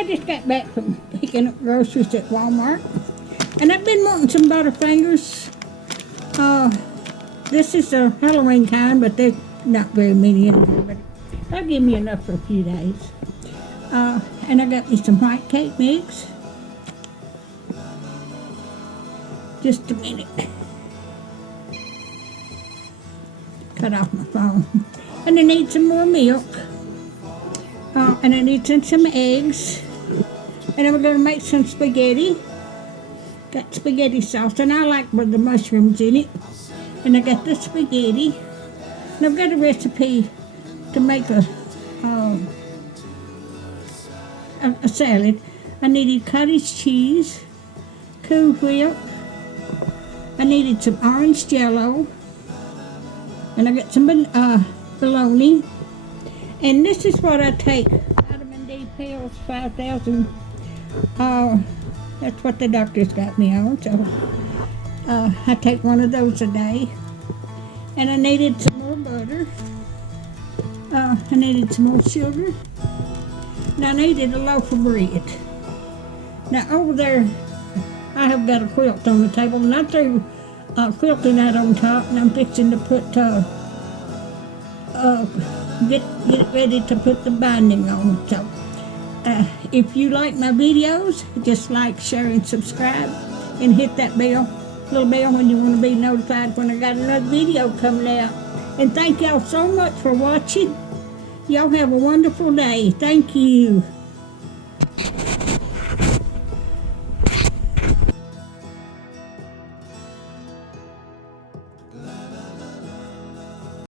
I just got back from picking up groceries at Walmart, and I've been wanting some Butterfingers. This is the Halloween kind, but there's not very many in here, but that'll give me enough for a few days. And I got me some white cake mix. Just a minute. Cut off my phone. And I need some more milk. And I need some eggs. And then we're going to make some spaghetti. Got spaghetti sauce, and I like with the mushrooms in it. And I got the spaghetti. And I've got a recipe to make a salad. I needed cottage cheese, Cool Whip. I needed some orange jello. And I got some bologna. And this is what I take. Vitamin D pills, 5,000. That's what the doctor's got me on. So I take one of those a day. And I needed some more butter. I needed some more sugar. And I needed a loaf of bread. Now over there, I have got a quilt on the table, and I threw quilting out on top, and I'm fixing to put get it ready to put the binding on. So if you like my videos, just like, share, and subscribe, and hit that little bell when you want to be notified when I got another video coming out. And thank y'all so much for watching. Y'all have a wonderful day. Thank you.